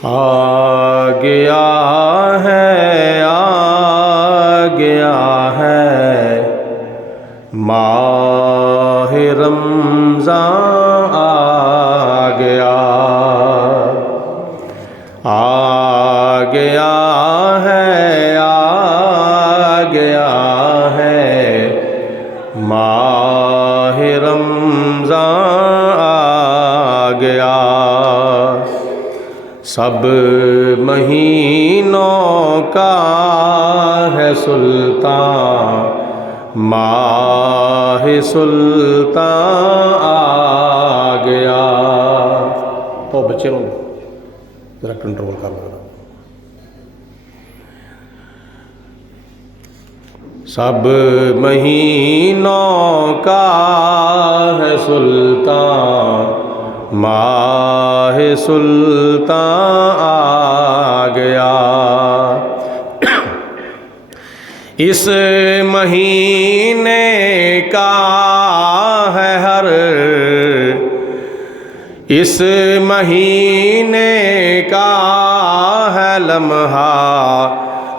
आ गया है, आ गया है माह रमज़ान, आ गया, आ गया है, आ गया है माह रमज़ान, आ गया। सब महीनों का है सुल्तान, माह सुल्तान आ गया। तो बच्चे लोग जरा कंट्रोल कर लो। सब महीनों का है सुल्तान, माह सुल्तान आ गया। इस महीने का है हर, इस महीने का है लम्हा,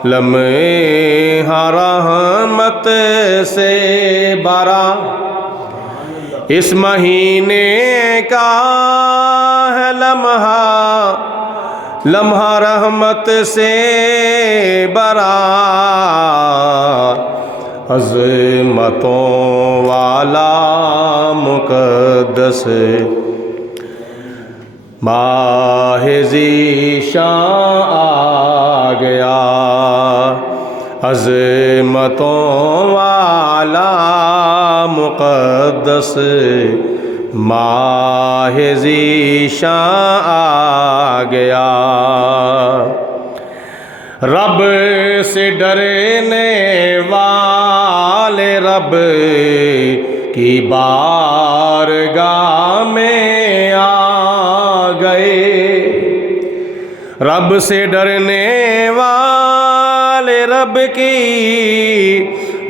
लम्हा रहमत से भरा। इस महीने का है लम्हा, लम्हा रहमत से भरा। अज़मतों वाला मुक़द्दस माह ज़ीशान आ गया। अज़मतों वाला मुक़द्दस माह ज़ीशान आ गया। रब से डरने वाले रब की बारगाह में आ गए। रब से डरने वाले रब की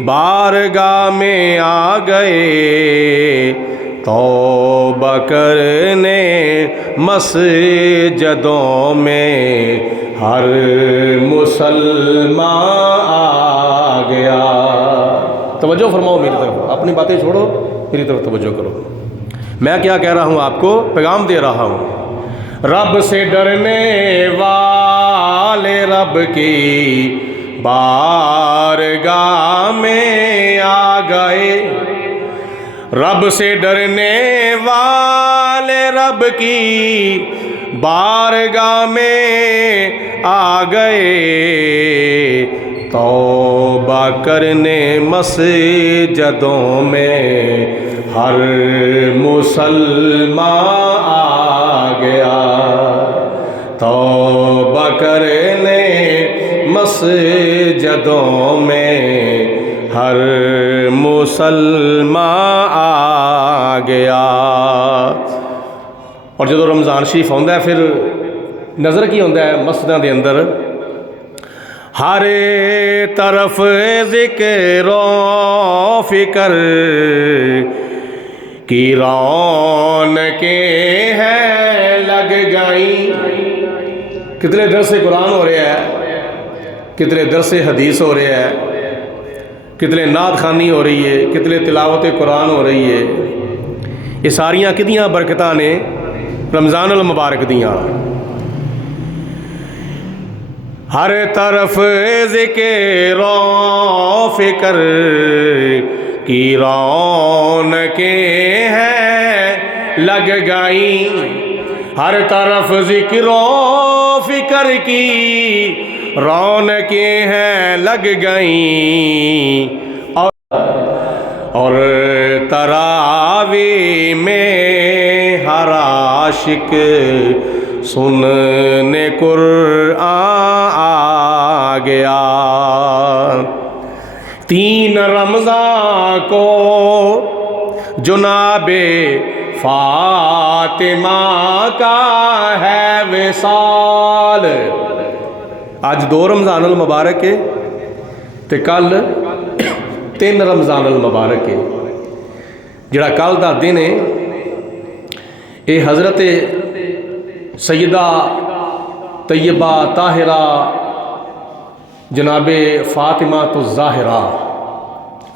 बारगाह में आ गए। तौबा करने मस्जिदों में हर मुसलमान आ गया। तवज्जो फरमाओ मेरी तरफ, अपनी बातें छोड़ो, मेरी तरफ तवज्जो करो। मैं क्या कह रहा हूँ, आपको पैगाम दे रहा हूँ। रब से डरने वाले रब की बारगाह में आ गए। रब से डरने वाले रब की बारगाह में आ गए। तौबा करने मस्जिदों में हर मुसलमान आ गया। तौबा करने मस्जिदों में हर मुसलमान आ गया। और जो रमज़ान शरीफ आता है फिर नज़र की आता है मस्जिदों के अंदर, हर तरफ ज़िक्र फ़िक्र की रौनकें हैं लग गई। कितने दरस कुरान हो रहे हैं, कितने दरस हदीस हो रहे हैं, कितने नात खानी हो रही है, कितने तिलावत कुरान हो रही है। ये सारियाँ किदियाँ बरकतां ने रमज़ान अल मुबारक दियाँ। हर तरफ ज़िक्र फ़िक्र की रौनकें हैं लग गई। हर तरफ ज़िक्र फ़िक्र की रौनकें हैं लग गई। और तरावी में हर आशिक सुनने कुरआन आ गया। 3 रमज़ान को जुनाबे फातिमा का है विसाल। आज 2 रमज़ान अल मुबारक है ते कल 3 रमज़ान अल मुबारक है। जिहड़ा कल दा दिन है ये हज़रत सैयदा तैयबा ताहिरा जनाब फ़ातिमा तो ज़ाहिरा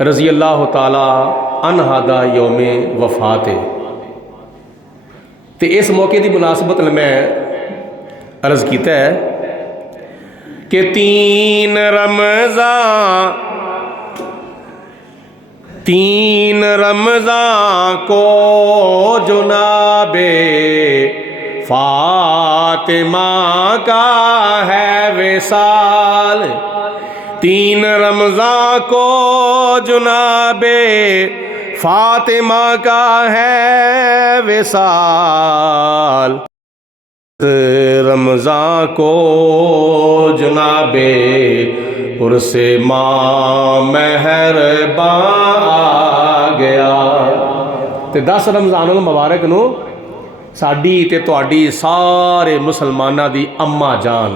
रज़ी अल्लाह ताला अन्हा दा यौम वफ़ात है। तो इस मौके की मुनासबत मैं अर्ज़ किया है कि 3 रमज़ान को जनाबे फ़ातिमा का है विसाल। 3 रमज़ान को जनाबे फ़ातिमा का है विसाल। रमज़ान को जनाबे उर्से माँ मेहरबान आ गया। तो 10 रमज़ान मुबारक नू साडी ते तुहाडी सारे मुसलमानां दी अम्मा जान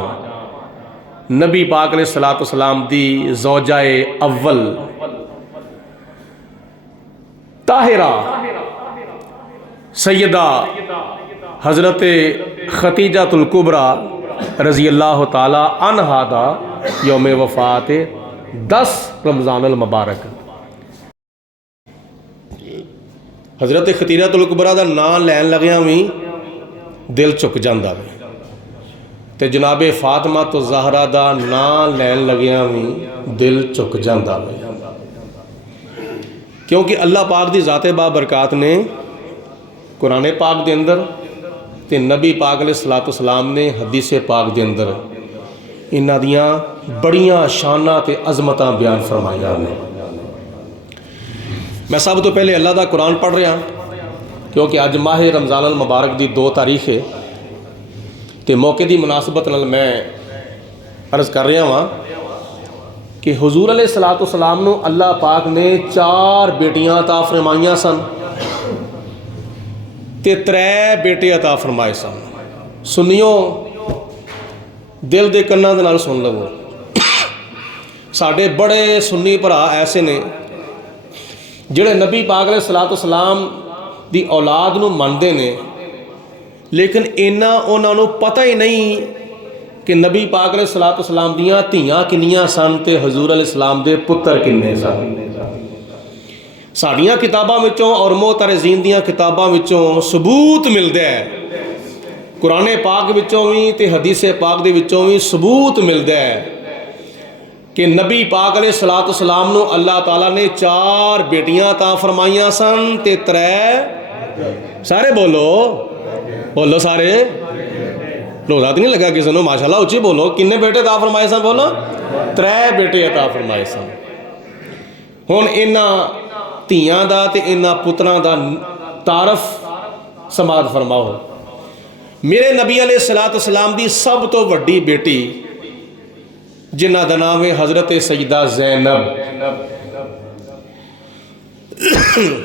नबी पाक अलैहिस्सलातु वस्सलाम दी ज़ौजाए अव्वल ताहिरा सैयदा हज़रत खतीजतुल कुबरा रज़ी अल्लाह ताला अन्हा दा यौम वफ़ात 10 रमज़ानुल मुबारक। हज़रत खतीजतुल कुबरा दा नाम लैन लग्या भी दिल झुक जाता है, तो जनाबे फ़ातिमा तो ज़हरा दा नाम लैन लग्या भी दिल झुक जाता है, क्योंकि अल्लाह पाक दी ज़ाते बाबरकात ने कुरान पाक के अंदर ते नबी पाक अलैहिस्सलातु वस्सलाम ने हदीस पाक के अंदर इन्हां दियां बड़ियां शानां ते अज़मतां बयान फरमाइयां ने। मैं सब तो पहले अल्लाह का कुरान पढ़ रहा क्योंकि अज माह रमज़ान मुबारक की 2 तारीख है, तो मौके की मुनासबत नाल मैं अर्ज़ कर रहा हाँ कि हुजूर अलैहिस्सलातु वस्सलाम नूं अल्लाह पाक ने 4 बेटियां अता फरमाइयां सन ते 3 बेटे अता फरमाए सन। सुनियो दिल दे कन्नां दे नाल सुन लवो। साडे बड़े सुन्नी भरा ऐसे ने जिहड़े नबी पाक अलैहिस्सलातु वस्सलाम दी औलाद नूं मनदे ने, लेकिन इन्ना उन्हां नूं पता ही नहीं कि नबी पाक अलैहिस्सलातु वस्सलाम दियां धीआं किन्नियां सन ते हजूर अलैहिस्सलाम दे पुत्तर किन्ने सन। साड़ियाँ किताबां विचों और मोतरजीन दियां किताबां विचों सबूत मिलता है, कुरान पाक विचों भी ते हदीस पाक दे विचों भी सबूत मिलता है कि नबी पाक अलैहिस्सलातु वस्सलाम नूं अल्लाह ताला ने 4 बेटियां ता फरमाइयां सन ते 3 सारे बोलो सारे रोज़ा तो नहीं लगा किसी को? माशाअल्लाह उच्ची बोलो, किन्ने बेटे ता फरमाए सन? बोलो 3 बेटे अता फरमाए सन। हुण इन्हां धीआं दा ते इन्हां पुत्रां दा तारफ समात फरमाओ। मेरे नबी अलैहिस्सलातु वस्सलाम दी सब तो वड्डी बेटी जिन्हां दा नाम है हज़रत सैयदा ज़ैनब।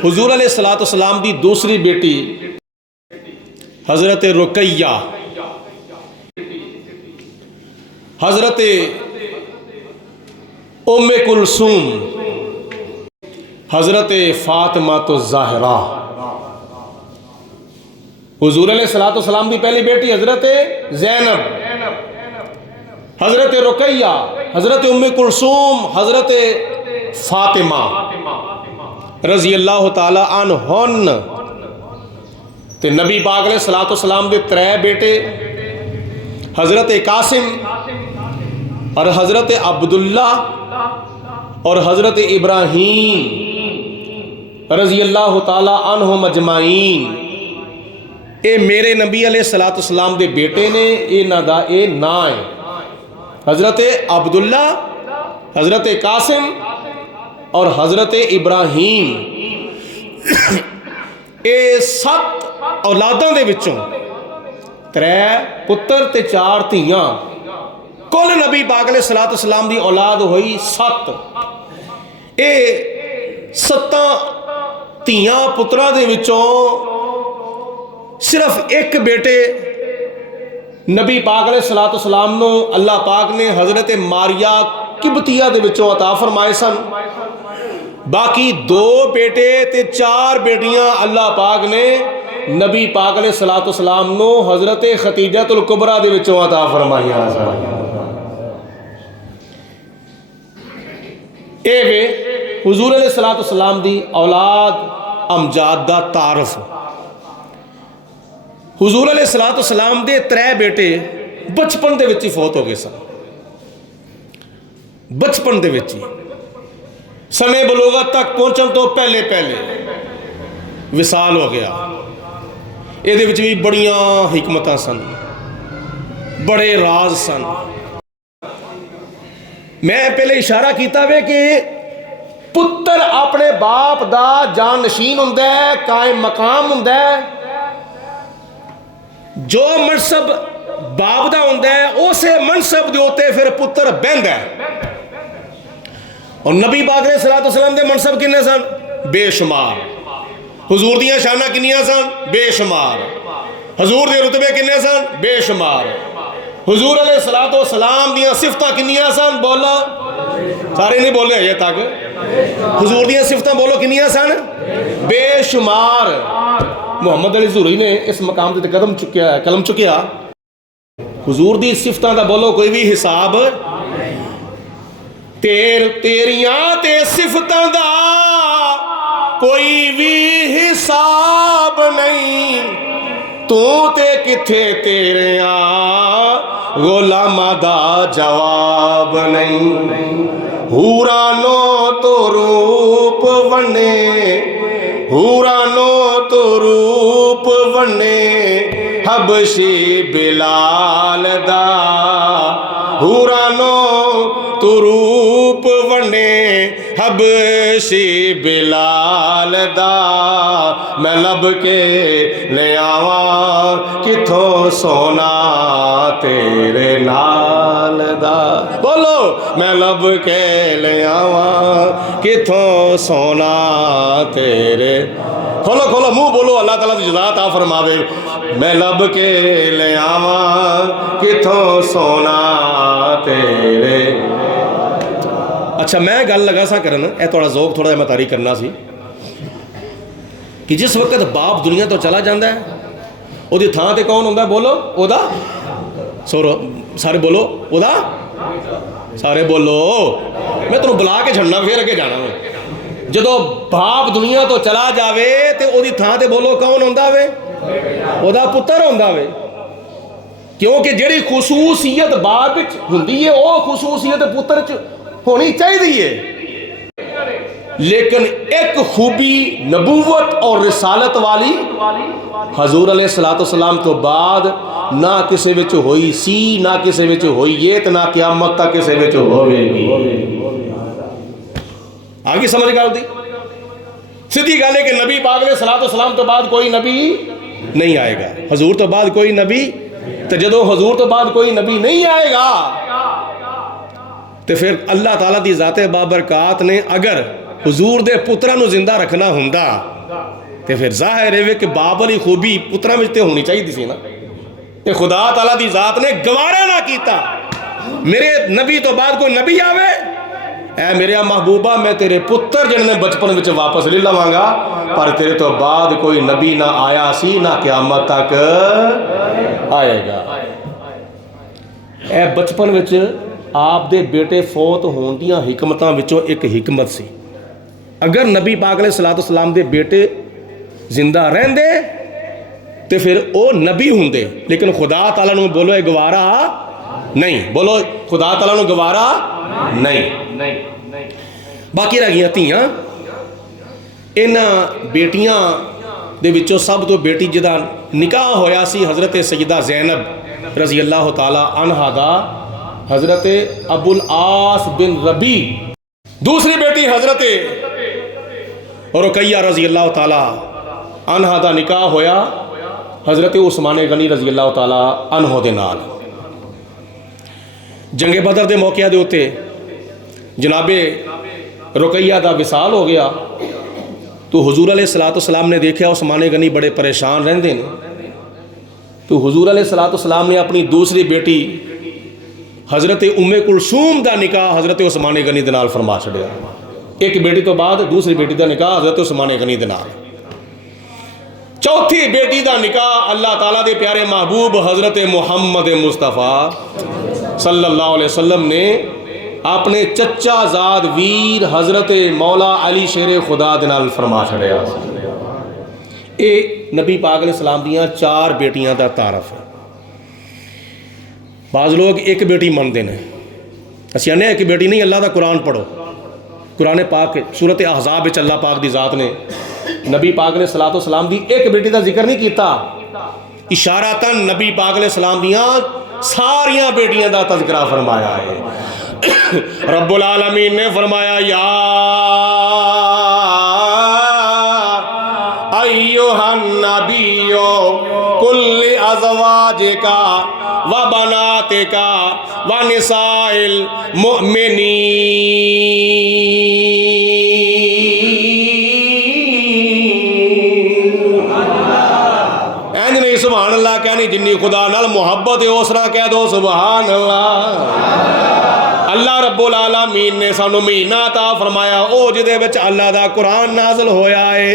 हुजूर अलैहिस्सलातु वस्सलाम दी दूसरी बेटी हज़रत रुकैया, हज़रत उम्मे कुलसूम, हज़रत फ़ातिमा तो ज़ाहिरा। हुजूर अलैहिस्सलातु वस्सलाम की पहली बेटी हज़रत ज़ैनब, हज़रत रुकैया, हज़रत उम्मे कुलसूम, हज़रत फ़ातिमा रज़ी अल्लाह ताला अन्हुन। ते नबी पाक अलैहिस्सलातु वस्सलाम के 3 बेटे हज़रत कासिम और हज़रत अब्दुल्ला और हज़रत इब्राहीम रज़ी अल्लाह ताला अन्हुम अजमाइन। ये मेरे नबी अलैहिस्सलातु वस्सलाम के बेटे ने, इन्हां दा ये नां है हज़रत अब्दुल्ला, हज़रत कासिम और हज़रत इब्राहीम। ये 7 औलादां दे विचों 3 पुत्र ते 4 धीआं, कुल नबी पाक अलैहिस्सलातु वस्सलाम दी औलाद हुई 7। ये 7 धीआं पुत्रां दे विचों सिर्फ एक बेटे नबी पाक अलैहिस्सलातु वस्सलाम नूं अल्लाह पाक ने हज़रत मारिया किबतिया दे विचों अता फरमाए सन। बाकी 2 बेटे ते 4 बेटियां अल्लाह पाक ने नबी पाक अलैहिस्सलाम नो हज़रत खतीजतुल कुबरा दे विचों अता फरमाइयां सन। ये वे हुजूर अलैहिस्सलाम दी औलाद अमजाद दा तारफ। हुजूर अलैहिस्सलाम दे 3 बेटे बचपन दे विच ही फौत हो गए सन। बचपन दे विच ही सने बलोगत तक पहुंचण तो पहले पहले विसाल हो गया। ये भी बड़ियां हिकमतां सन, बड़े राज सन। मैं पहले इशारा किया वे कि पुत्र अपने बाप दा जान नशीन हुंदा है, कायम मकाम हुंदा है। जो मनसब बाप दा हुंदा है उसे मनसब दे उत्ते फिर पुत्र बहंदा है। और नबी पाक अलैहिस्सलाम दे मनसब किन्ने सन? बेशुमार। हुजूर दियां शाना किन्नियां सन? बेशुमार। हुजूर दे रुतबे किन्ने सन? बेशुमार। हुजूर अलैहिस्सलाम दियां सिफतां किन्नियां सन? बोलो, सारे नहीं बोले अजे तक। हुजूर दियां सिफतां बोलो किन्नियां सन? बेशुमार। मुहम्मद अली ज़ुहरी ने इस मकाम ते कलम चुकिया। हुजूर दी सिफतां दा बोलो कोई भी हिसाब तेरियां ते सिफतां दा कोई भी हिसाब नहीं। तू ते किथे तेरिया गुलामां दा जवाब नहीं। हूरानो तो रूप वने, हूरानो तो रूप वने हबशी बिलाल दा। हूरानो तो रूप वने हबशी बिलाल दा। मैं लब के ले आवा किथों सोना तेरे नाल दा। बोलो, मैं लब के ले आवा किथों सोना तेरे। खोलो खोलो मुंह बोलो, अल्लाह ताला दी जज़ा अता फरमावे। मैं लब के ले आवा किथों सोना तेरे। अच्छा, मैं गल लगा सा करन, ए थोड़ा ज़ोक थोड़ा मैं तारीफ करना सी कि जिस वक्त बाप दुनिया तो चला जाता है उहदी थां ते कौन हुंदा? बोलो, ओदा सोरो सारे बोलो, ओदा सारे बोलो। मैं तुहानूं बुला के छड़ना, फिर अगे जाना वे। जदों बाप दुनिया तो चला जावे तो उहदी थां ते बोलो कौन हुंदा वे? ओदा पुत्र हुंदा वे। क्योंकि जिहड़ी खुसूसियत बाप विच हुंदी है वह खुसूसियत पुत्र च होनी चाहिए है। लेकिन एक खूबी नबूवत और रिसालत वाली हजूर अलैहिस्सलाम तो बाद ना किसी विच होई सी, ना किसी विच होई है, तो ना क़यामत तक किसी विच होवेगी। आगे समझ गल दी सीधी गल है कि नबी पाक अलैहिस्सलाम तो बाद कोई नबी नहीं आएगा। हजूर तो बाद कोई नबी, तो जदों हजूर तो बाद कोई नबी नहीं आएगा तो फिर अल्लाह ताला दी ज़ाते बाबरकात ने अगर हुजूर दे पुत्रां नूं जिंदा रखना हुंदा तो फिर जाहिर है कि बाप वाली खूबी पुत्रां विच ते होनी चाहिए सी ना। ते खुदा ताला दी ज़ात ने गवारा ना कीता मेरे नबी तो बाद कोई नबी आवे। ऐ मेरे महबूबा, मैं तेरे पुत्र जिन्हें बचपन विच वापस ले लवांगा, पर तेरे तो बाद कोई नबी ना आया सी, ना क़यामत तक आएगा। ऐ बचपन विच आप दे बेटे फौत होने दियां हिकमतां विचों एक हिकमत सी। अगर नबी पाक अलैहिस्सलाम दे बेटे जिंदा रहंदे तो फिर वो नबी हुंदे। लेकिन खुदा ताला नूं बोलो गवारा नहीं, बोलो खुदा ताला नूं गवारा नहीं। बाकी रह गई धीआं। इन्हां बेटियां दे विचों सब तो बेटी जिहदा निकाह होया सी हज़रत सैयदा ज़ैनब रज़ी अल्लाह तआला अन्हा दा हज़रत अबुल आस बिन रबी। दूसरी बेटी हज़रत रुकैया रज़ी अल्लाह तआला अन्हा दा निकाह होया हज़रत उस्मान गनी रज़ी अल्लाह तआला अन्हो दे नाल। जंगे बदर दे मौके दे उत्ते जनाबे रुकैया दा विसाल हो गया तो हुजूर अलैहिस्सलाम ने देखा उस्मान गनी बड़े परेशान रहंदे ने। तो हुजूर अलैहिस्सलाम ने अपनी दूसरी बेटी हज़रत उम्मे कुलसूम दा निकाह हज़रत उस्मान गनी दे नाल फरमा छड़िया। एक बेटी तो बाद दूसरी बेटी का निकाह हज़रत उस्मान गनी दे नाल। चौथी बेटी का निकाह अल्लाह ताला दे प्यारे महबूब हज़रत मुहम्मद मुस्तफ़ा सल्लल्लाहु अलैहि वसल्लम ने अपने चचा ज़ाद वीर हज़रत मौला अली शेरे खुदा दे नाल फरमा छड़िया। ये नबी पाक अलैहि सलाम दियां 4 बेटियां का तारफ है। बाज़ लोग एक बेटी मनते हैं, असीं आने एक बेटी नहीं, अल्लाह का कुरान पढ़ो। कुरान पाक सूरत अहज़ाब विच अल्लाह पाक दी ज़ात ने नबी पाक ने सलातो सलाम दी एक बेटी का जिक्र नहीं किया, इशारातन नबी पाक ने सलाम दियां सारियां बेटियां का तज़किरा फरमाया है। रब्बुल आलमीन ने फरमाया या अय्युहन नबियो कुल्ली अज़वाजिका व बनातिका व निसाइल सुभान अल्लाह कहनी जिन्नी खुदा नाल मुहब्बत है उस तरह कह दो सुभान अल्लाह। अल्लाह रब्बुल आलमीन ने सानू महीना अता फरमाया ओ जिहदे विच अल्लाह दा कुरान नाज़िल होया है,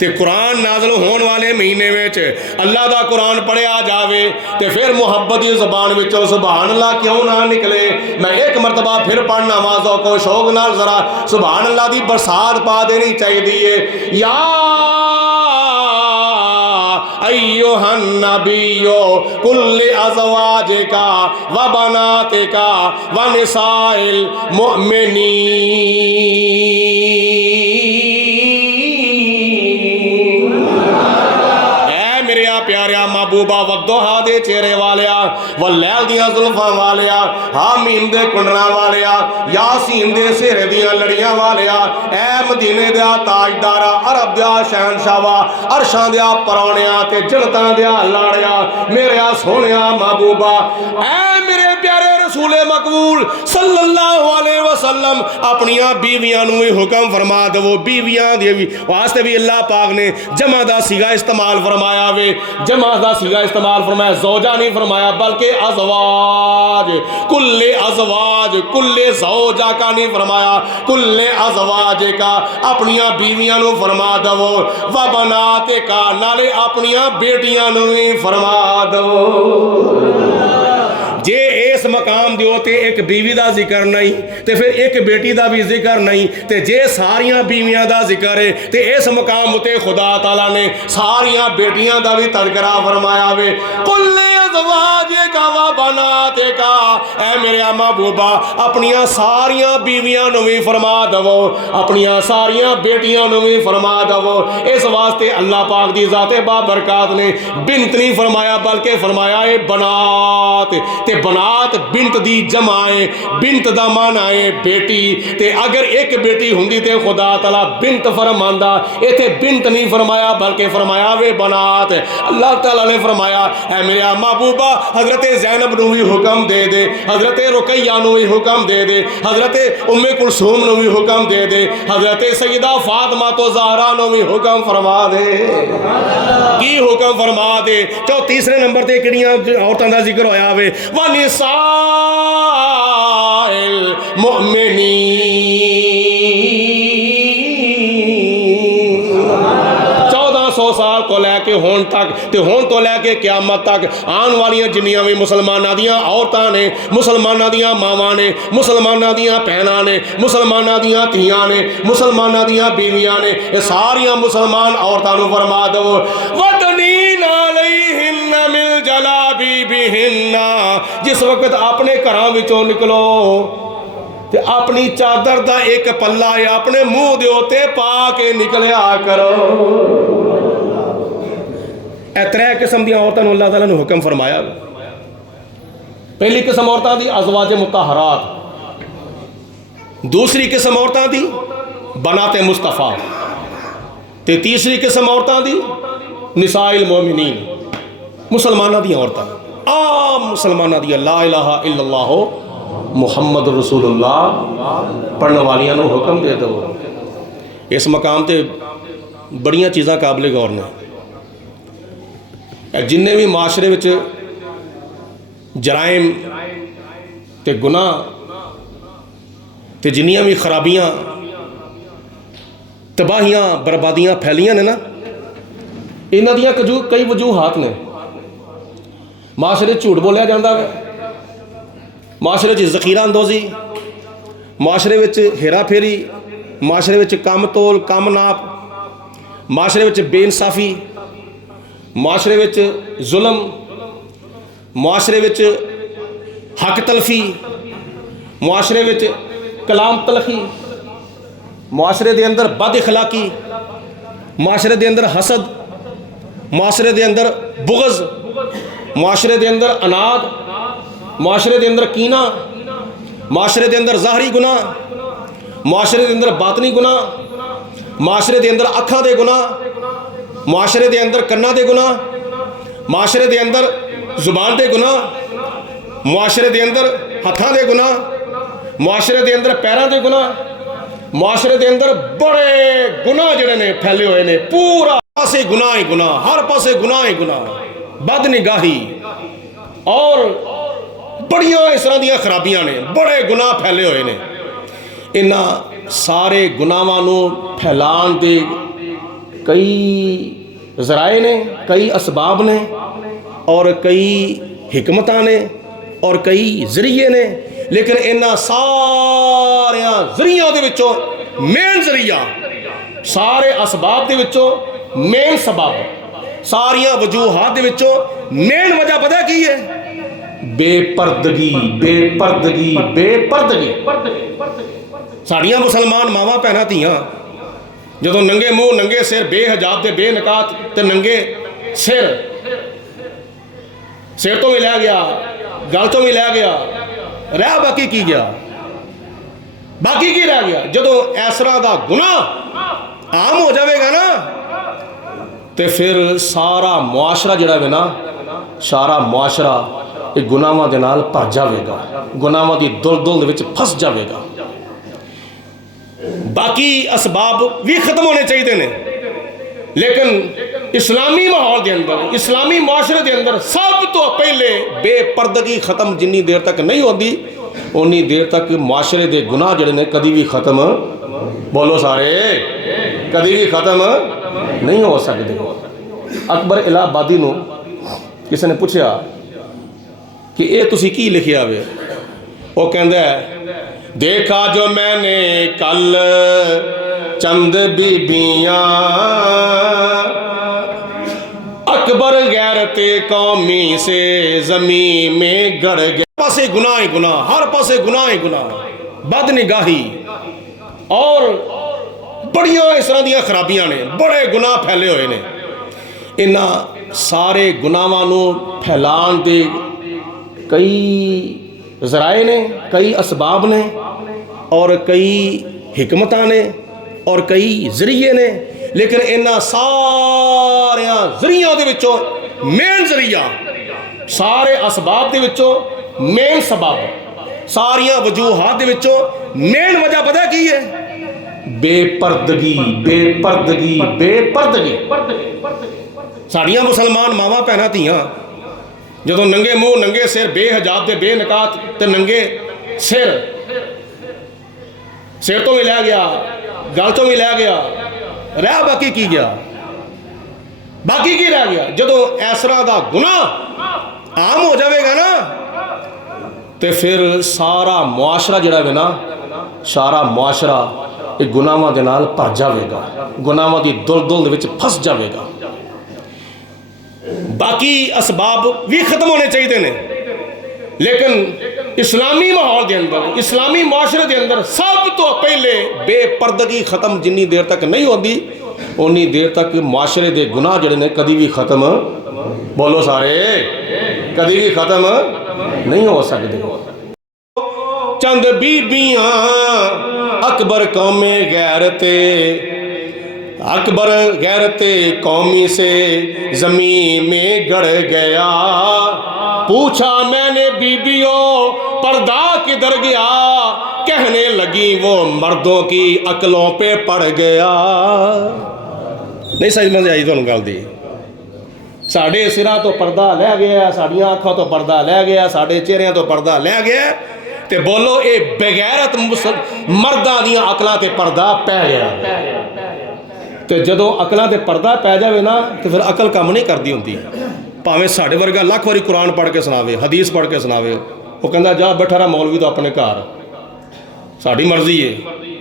ते कुरान नाज़िल होने वाले महीने विच अल्लाह दा कुरान पढ़िया जावे ते फिर मुहब्बत की ज़बान विचों सुभान अल्लाह क्यों ना निकले। मैं एक मरतबा फिर पढ़ना वा ज़ौक़ो शौक नाल ज़रा सुभान अल्लाह दी बरसात पा देनी चाहिए। या अय्युहन नबियो कुल्ली अज़वाजिका व बनातिका व निसाइल मुमिनीन। ऐ मेरे प्यारिया महबूबा वद्दोहा दे चेहरे वालिया व लैल दियां जुल्फां वालिया हामीम दे कुंडरां वालिया यासीन दे सेहरे दियां लड़ियां वालिया ऐ मदीने दा ताजदारा अरब दा शहनशावा अरशां दे परौणिया ते जन्नतां दे लाड़िया मेरे सोहणिया महबूबा ऐ मेरे प्यारे रसूल मकबूल सल्लल्लाहु अलैहि वसल्लम अपनियां बीवियां नूं हुक्म फरमा दवो। बीवियां दे वास्ते भी अल्लाह पाक ने जमा दा सीगा इस्तेमाल फरमाया वे, जमा दा सीगा इस्तेमाल फरमाया, ज़ौजा नहीं फरमाया बल्कि अज़वाज, कुल्ले ज़ौजा का नहीं फरमाया, कुल्ले अज़वाज का अपनियां बीवियां नूं फरमा दवो व बनाते का नाले अपनियां बेटियां नूं भी फरमा दवो। जे इस मकाम दिओ ते एक बीवी का जिक्र नहीं तो फिर एक बेटी का भी जिक्र नहीं, तो जे सारियां बीवियां का जिक्र है तो इस मकाम उत्ते खुदा ताला ने सारियां बेटियां का भी तज़किरा फरमाया वे। कुल्ले अज़वाजे का व बनाते का ऐ मेरे महबूबा अपनियां सारियां बीवियां नूं भी फरमा दवो, अपनियां सारियां बेटियां नूं भी फरमा दवो। इस वास्ते अल्लाह पाक दी ज़ाते बाबरकात ने बिनत नहीं फरमाया बल्कि फरमाया है बनात, ते बनात बिनत दी जमा है, बिनत दा माना है बेटी, ते अगर एक बेटी हुंदी ते खुदा ताला बिनत फरमांदा, इथे बिनत नहीं फरमाया बल्कि फरमाया वे बनात। अल्लाह ताला ने फरमाया ऐ मेरे महबूबा हजरत ज़ैनब नूं भी हुक्म दे दे, हजरत रुकैया नूं भी हुक्म दे दे, हजरत उम्मे कुलसूम नूं भी हुक्म दे दे, हजरत सैयदा फातिमा तो ज़हरा नूं भी हुक्म फरमा दे। की हुक्म फरमा दे? चो तीसरे नंबर ते किहड़ियां औरतां दा जिक्र होया वे व निसाइल मुमिनीन। 1400 साल को लैके हुण तक ते हुण तो लैके क्यामत तक आने वाली जिन्नियां भी मुसलमानां दियां औरतां ने, मुसलमानां दियां मावां ने, मुसलमानां दियां भैणां ने, मुसलमानां दियां धीआं ने, मुसलमानां दियां बीवियां ने, ये सारियां मुसलमान औरतां नूं फरमा दवो वदनीना अलैहिन्ना मिल जलाबीबिहिन्ना। जिस वक्त अपने घरां विचों निकलो ते अपनी चादर दा एक पल्ला अपने मुंह दे उत्ते पा के निकलिया करो। ए 3 किस्म दी औरतां नूं अल्लाह ताला ने हुक्म फरमाया। पहली किस्म औरतां दी अज़वाज मुतहरात, दूसरी किस्म औरतां दी बनाते मुस्तफ़ा, ते तीसरी किस्म औरतां दी निसाइल मोमिनीन, मुसलमानां दी औरतां, आम मुसलमानां दी ला इलाहा इल्लल्लाह मुहम्मद रसूलुल्लाह पढ़ने वालियां नूं हुक्म दे दो। इस मकाम ते बड़ियां चीज़ां काबिले गौर ने। जिन्ने भी माशरे विच जराइम ते गुनाह ते जिन्नियां भी खराबियां तबाहियां बर्बादियां फैलियां ने ना, इन्हां दियां कई वजूहात ने। माशरे झूठ बोलिया जाता है, माशरे ज़खीरा अंदोज़ी, माशरे हेरा फेरी, माशरे कम तोल कम नाप, माशरे बेइंसाफ़ी, माशरे जुल्म, माशरे हक तलफी, माशरे कलाम तलखी, माशरे के अंदर बद इखलाकी, माशरे के अंदर हसद, माशरे के अंदर बुग़ज़, माशरे के अंदर अनाद, माशरे के अंदर कीना, माशरे के अंदर ज़ाहरी गुनाह, माशरे के अंदर बातनी गुनाह, माशरे के अंदर अखां दे गुनाह, माशरे के अंदर कन्नां दे गुनाह, माशरे के अंदर जुबान के गुनाह, माशरे के अंदर हथां दे गुनाह, माशरे के अंदर पैरों के गुनाह, माशरे के अंदर बड़े गुनाह जिहड़े ने फैले हुए ने। पूरा पासे गुनाह ही गुनाह, हर पासे गुनाह ही गुनाह, बद निगाही और बड़िया इस तरह दी खराबियां ने, बड़े गुनाह फैले हुए ने। इन्हां सारे गुनाहां नूं फैलाण दे कई ज़राए ने, कई असबाब ने और कई हिकमतां ने और कई ज़रिए ने। लेकिन इन्हां सारियां ज़रियां दे विचों मेन ज़रिया, सारे असबाब दे विचों मेन सबब, सारियां वजूहात दे विचों मेन वजह पता की है? बेपर्दगी, बेपर्दगी, बेपर्दगी। साड़ियां मुसलमान मावां भैनां धीआं जदों नंगे मूँह नंगे सिर बेहजाब ते बेनकात ते नंगे सिर, सिर तो भी लै गया, गल तो भी लै गया, रह बाकी की गया? बाकी की रह गया? जदों इस तरह का गुनाह आम हो जाएगा ना, तो फिर सारा मुआशरा जिहड़ा वे ना, सारा मुआशरा ये गुनाहां दे नाल भर जाएगा, गुनाहां दी दुलदुल दे विच फस जाएगा। बाकी असबाब भी खत्म होने चाहिए ने, लेकिन इस्लामी माहौल के अंदर, इस्लामी मुआशरे के अंदर सब तो पहले बेपर्दगी खत्म जिन्नी देर तक नहीं होती, उन्नी देर तक मुआशरे के गुनाह जिहड़े ने कभी भी खत्म, बोलो सारे, कभी भी खत्म नहीं हो सकते। अकबर इलाहाबादी नूं किसी ने पूछा कि ये तुसी की लिखिया वे? वो कहता है, देखा जो मैंने कल चंद बीबियां, अकबर गैरते कौमी से ज़मीन में गड़ गया। पासे गुनाह ही गुनाह, हर पासे गुनाह ही गुनाह, बद निगाही और बड़िया इस तरह दी खराबियां ने, बड़े गुनाह फैले हुए ने। इन्हां सारे गुनाहां नूं फैलाण दे कई ज़राए ने, कई असबाब ने और कई हिकमतां ने और कई ज़रिए ने। लेकिन इन्हां सारियां ज़रियां दे विचों मेन ज़रिया, सारे असबाब दे विचों मेन सबब, सारियां वजूहात दे विचों मेन वजह पता की है? बेपर्दगी, बेपर्दगी, बेपर्दगी। साड़ियां मुसलमान मावां भैनां धीआं जदों नंगे मूँह नंगे सिर बेहजाब ते बेनकात ते नंगे सिर, सिर तो भी लै गया, गल तो भी लै गया, रह बाकी की गया? बाकी की रह गया? जदों इस तरह का गुनाह आम हो जाएगा ना, तो फिर सारा मुआशरा जिहड़ा वे ना, सारा मुआशरा ये गुनाहां दे नाल भर जाएगा, गुनाहां दी दुलदुल दे विच फस जाएगा। बाकी असबाब भी खत्म होने चाहिए ने, लेकिन इस्लामी माहौल के अंदर, इस्लामी मुआशरे के अंदर सब तो पहले बेपर्दगी खत्म जिन्नी देर तक नहीं होती, उन्नी देर तक मुआशरे के गुनाह जिहड़े ने कभी भी खत्म, बोलो सारे, कभी भी खत्म नहीं हो सकते। चंद बीबियां अकबर कौमे गैरते, अकबर गैरते कौमी से ज़मीन में गड़ गया। पूछा मैंने बीबियों पर्दा किधर गया, कहने लगी वो मर्दों की अकलों पे पड़ गया। नहीं समझ आई तुहानूं गल दी? साढ़े सिरां तो पर्दा लै गया, साड़ियां अखां तो पर्दा लै गया, साढ़े चेहरिਆਂ तो पर्दा लै गया, ते बोलो ये बेगैरत मर्दां दियां अकलां ते पर्दा पै गया। तो जदों अकलों ते पर्दा पै जाए ना तो फिर अकल काम नहीं करती होंगी। भावें साढ़े वर्गा लख वारी कुरान पढ़ के सुनावे, हदीस पढ़ के सुनावे, वो कहता जा बैठा रहा मौलवी तो अपने घर, साड़ी मर्जी है,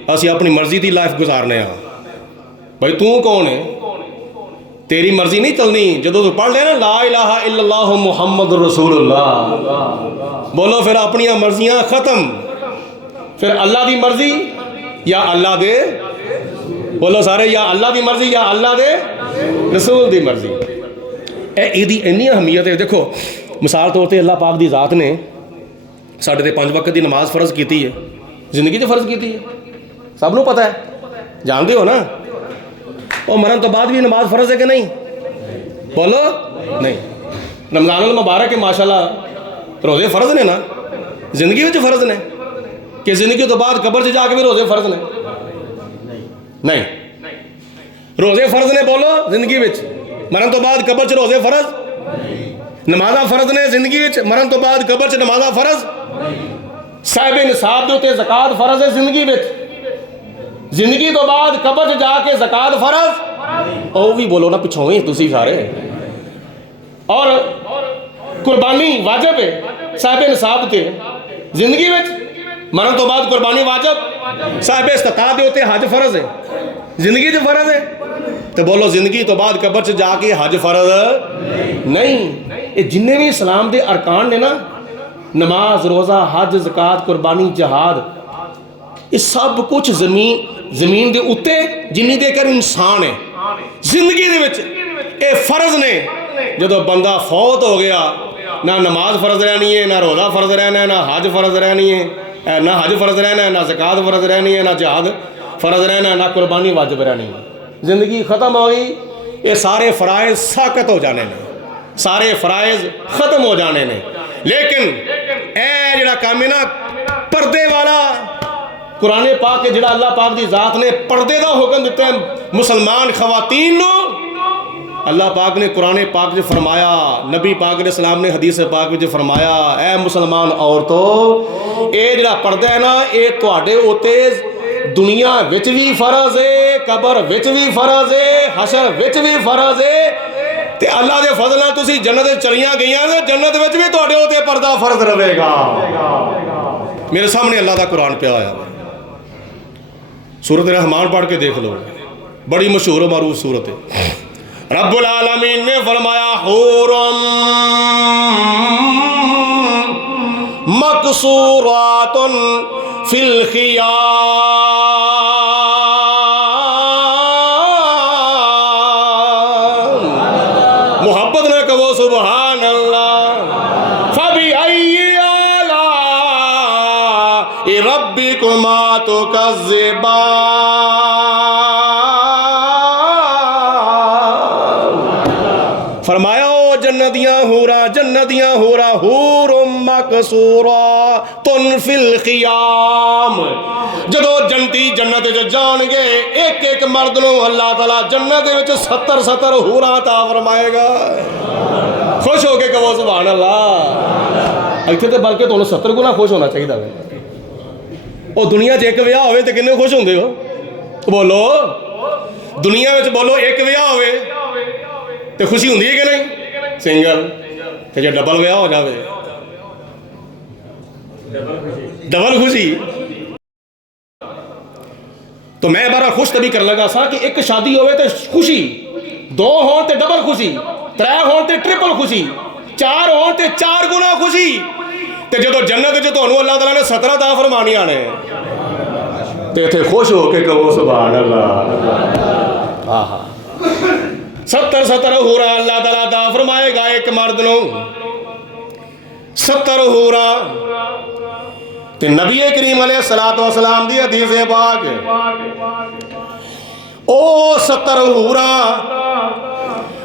असी अपनी मर्जी की लाइफ गुजारने भाई तू कौन है, तेरी मर्जी नहीं चलनी। जो तू पढ़ लिया ना ला इलाहा इल्लल्लाह मुहम्मद रसूलुल्लाह, बोलो फिर अपन मर्जियां खत्म, फिर अल्लाह की मर्जी या अल्लाह दे, बोलो सारे या अल्लाह की मर्जी या अल्लाह दे रसूल की मर्जी। ਇਹਦੀ ਇੰਨੀ ਅਹਿਮੀਅਤ है। देखो मिसाल तौर पर अल्लाह पाक की ज़ात ने साढ़े ते 5 वक्त की नमाज फ़र्ज़ की है, जिंदगी तो फ़र्ज़ की है, सब नूं पता है, जानते हो ना। और मरण तो बाद भी नमाज फ़र्ज़ है कि नहीं, बोलो नहीं। रमज़ानुल मुबारक है माशाल्लाह, रोज़े फ़र्ज़ ने ना, जिंदगी में फ़र्ज़ ने कि जिंदगी तो बाद कब्र से जाके भी रोज़े फ़र्ज़ ने नहीं, रोज़े फ़र्ज़ ने बोलो जिंदगी में, मरण तो बाद कब्र च रोज़े फ़र्ज़, नमाज़ा फ़र्ज़ ने जिंदगी में, मरण तो बाद कब्र च नमाज़ा फ़र्ज़, साहिब निसाब के उत्ते ज़कात फ़र्ज़ है जिंदगी में, जिंदगी तो बाद कब्र च जाके ज़कात फ़र्ज़, और भी बोलो ना पिछों ही तुसी सारे। और कुर्बानी वाजिब है साहिब निसाब के जिंदगी में, मरण तो बाद कुर्बानी वाजिब, साहिब इस्तिताअत के उत्ते हज फ़र्ज़ है, जिंदगी च फ़र्ज़ है, तो बोलो जिंदगी तो बाद कब्र च जाके हज फ़र्ज़ नहीं। ये जिन्ने भी इस्लाम के अरकान ने ना, नमाज रोज़ा हज ज़कात कुर्बानी जहाद, ये सब कुछ जमीन के उत्ते जिन्नी देकर इंसान है जिंदगी दे विच ये फ़र्ज़ ने। जो बंदा फौत हो गया, ना नमाज फ़र्ज़ रहनी है, ना रोज़ा फ़र्ज़ रहना है, ना हज फ़र्ज़ रहनी है, ना हज फ़र्ज़ रहना है, ना ज़कात फ़र्ज़ रहनी है, ना जहाद फ़र्ज़ रहना है, ना कुर्बानी वाजिब रहनी है, जिंदगी ख़त्म हो गई। ये सारे फ़राइज़ साकत हो जाने ने, सारे फ़राइज़ ख़त्म हो जाने ने। लेकिन ए जिहड़ा काम है ना पर्दे वाला, कुरान पाक के जिहड़ा अल्लाह पाक की ज़ात ने पर्दे का हुक्म दिता है मुसलमान खवातीन नूं, अल्लाह पाक ने कुरान पाक में फरमाया, नबी पाक ने सलाम ने हदीस पाक में फरमाया, ए मुसलमान औरतों, ये जिहड़ा पर्दा है ना, ये तुहाडे उत्ते दुनिया विच भी फ़र्ज़ है, कबर विच भी फ़र्ज़ है, हशर विच भी फ़र्ज़ है, ते अल्लाह के फजल नाल तुसीं जन्नत चलियां गईयां, जन्नत विच भी तुहाडे उत्ते पर्दा फ़र्ज़ रहेगा। मेरे सामने अल्लाह का कुरान पिया होया, सूरत रहमान पढ़ के देख लो, बड़ी मशहूर मारूफ सूरत है। रब्बुल आलमीन ने फरमाया हूरुम मकसूरातुन फिल खियाम, मोहब्बत ने कहो सुबहान अल्लाह। फबी अय्यि आलाइ रब्बिकुमा तुकज़्ज़िबान, फरमाया ओ जन्नतियां हूरा हूरुम मकसूरातुन फिल खियाम, जदों जन्नती जन्नत च जाणगे एक एक मर्द नूं अल्लाह ताला जन्नत दे विच 70 हूरां अता फरमाएगा। खुश हो के कहो सुभान अल्लाह। इत्थे तो बल्कि तुहानूं 70 गुना खुश होना चाहिए है। वो दुनिया च एक विआह होवे ते किन्ने खुश होंदे हो, बोलो दुनिया में बोलो एक विआह होवे तो खुशी होंदी है कि नहीं, सिंगल, तो जो डबल विआह हो जाए डबल खुशी। तो मैं बारा खुश तभी कर लगा सा कि एक शादी होवे तो खुशी, 2 हो तो डबल खुशी, 3 हो तो ट्रिपल खुशी, 4 हो तो 4 गुना खुशी। तो जो जन्नत जो तुहानूं अल्लाह ताला ने 17 दा फरमानियां ने, तो इत्थे खुश हो के कहो सुभान अल्लाह। हाँ हाँ 70 हूरा अल्लाह ताला दा फरमाएगा एक मर्द नूं, 70 हूरा। ते नबी करीम अलैहिस्सलातु वस्सलाम दी हदीस पाक, ओ 70 हूरा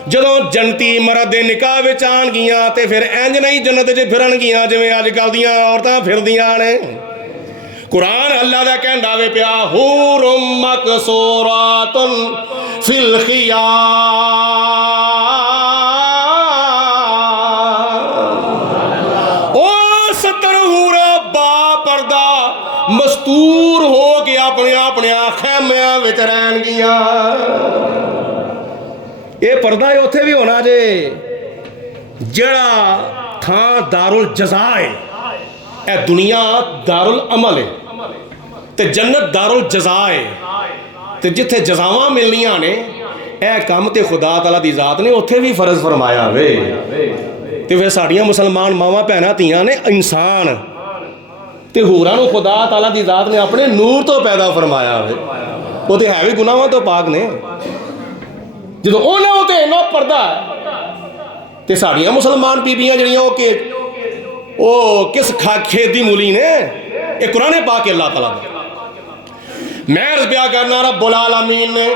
जदों जन्नती मर्द दे निकाह विच आण गियां ते फिर इंज नहीं जन्नत च फिरन गियां जिवें अजकल दियां औरतां फिरदियां ने। कुरान अल्लाह दा कहंदा वे पिया हूरुम मकसूरातुन फिल खियाम, ओ 70 हूरा बा पर्दा मस्तूर हो गया अपने अपने खैमियां विच रहणगियां। ये पर्दा उत्थे भी होना जे जड़ा थां दारुल जज़ा है, ए दुनिया दारुल अमल है ते जन्नत दारुल जज़ा है। ते जिथे जज़ावां मिलनियां ने ए काम ते खुदा ताला दी जात ने उत्थे भी फर्ज फरमाया वे। ते फिर साड़ियां मुसलमान मावां भैनां धीआं ने इंसान ते होरां नूं खुदा ताला दी जात ने अपने नूर तो पैदा फरमाया वे। वो तो है भी गुनाहां तो पाक ने। जो उन्होंने उत्ते इन्ना पर्दा ते साड़ियां मुसलमान बीबियां जड़ियां वो किस खेत दी मूली ने, ये कुरान पाक अल्लाह ताला दा। मैं रज़्बिया करना रब्बुल आलमीन ने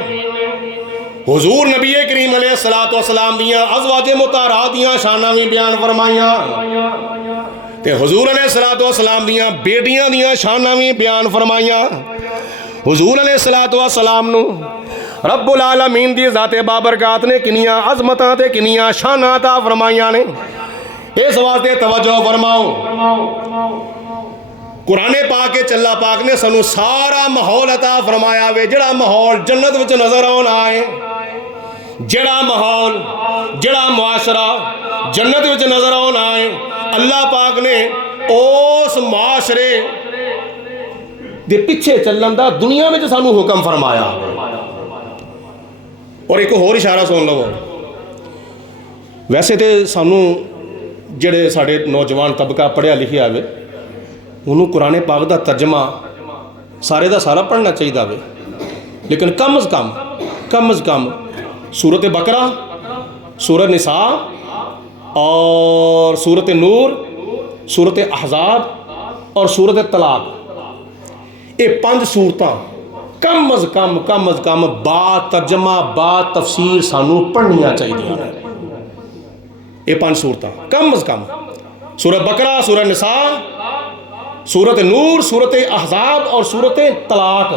हुजूर नबी करीम अलैहिस्सलातु वस्सलाम दियां अज़वाजे मुताहरात दियां शानां भी बयान फरमाइयां ते हुजूर अलैहिस्सलातु वस्सलाम दियां बेटियां दियां शानां भी बयान फरमाइयां। हुजूर अलैहिस्सलातु वस्सलाम नूं रब्बुल आलमीन दी ज़ाते बाबरकात ने किनियां अज़मतां ते किनियां शानां अता फरमाइयां ने। इस वास्ते तवज्जो फरमाओ, कुरान पाक के अल्लाह पाक ने सानू सारा माहौल अता फरमाया वे, जड़ा माहौल जन्नत विच नजर आना है, जड़ा माहौल जड़ा मुआशरा जन्नत विच नजर आना है, अल्लाह पाक ने उस मुआशरे दे पिछे चलन दा दुनिया में सानू हुक्म फरमाया। और एक होर इशारा सुन लवो, वैसे तो सानू जेड़े साडे नौजवान तबका पढ़िया लिखिया वे उन्होंने कुरान पाक दा तर्जमा सारे दा सारा पढ़ना चाहिए वे, लेकिन कम अज़ कम सूरत बकरा, सूरत निसा और सूरत नूर, सूरत अहज़ाब और सूरत तलाक, ये 5 सूरतां कम अज़ कम बा तर्जमा बा तफसीर सानू पढ़नियां चाहिए। ये 5 सूरतां कम अज़ कम, सूरत बकरा, सूरत निसा, सूरत नूर, सूरत अहज़ाब और सूरत तलाक,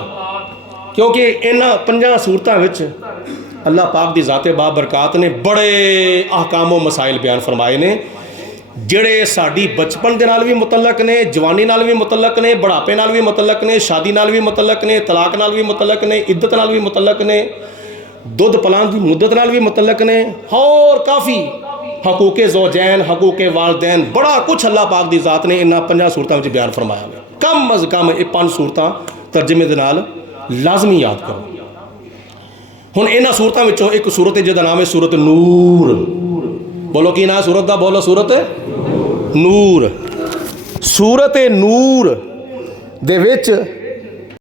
क्योंकि इन्हां 5 सूरतां विच अल्लाह पाक दी ज़ाते बाबरकात ने बड़े अहकाम व मसाइल बयान फरमाए ने, जेड़े साडी बचपन दे नाल भी मुतल्लक ने, जवानी नाल भी मुतल्लक ने, बुढ़ापे नाल भी मुतल्लक ने, शादी नाल भी मुतल्लक ने, तलाक नाल भी मुतल्लक ने, इद्दत नाल भी मुतल्लक ने, दुध पलान की मुद्दत नाल भी मुतल्लक ने, और काफ़ी हकूके ज़ौजैन, हकूके वालदैन, बड़ा कुछ अल्लाह पाक दी ज़ात ने इन्हां 5 सूरतां विच बयान फरमाया। कम अज़ कम ये 5 सूरतां तर्जमे दे नाल लाजमी याद करो। हुण इन्हां सूरतां विचों एक सूरत जिहदा नाम है सूरत नूर। बोलो की नाम सूरत दा? बोलो सूरत नूर। सूरत नूर दे विच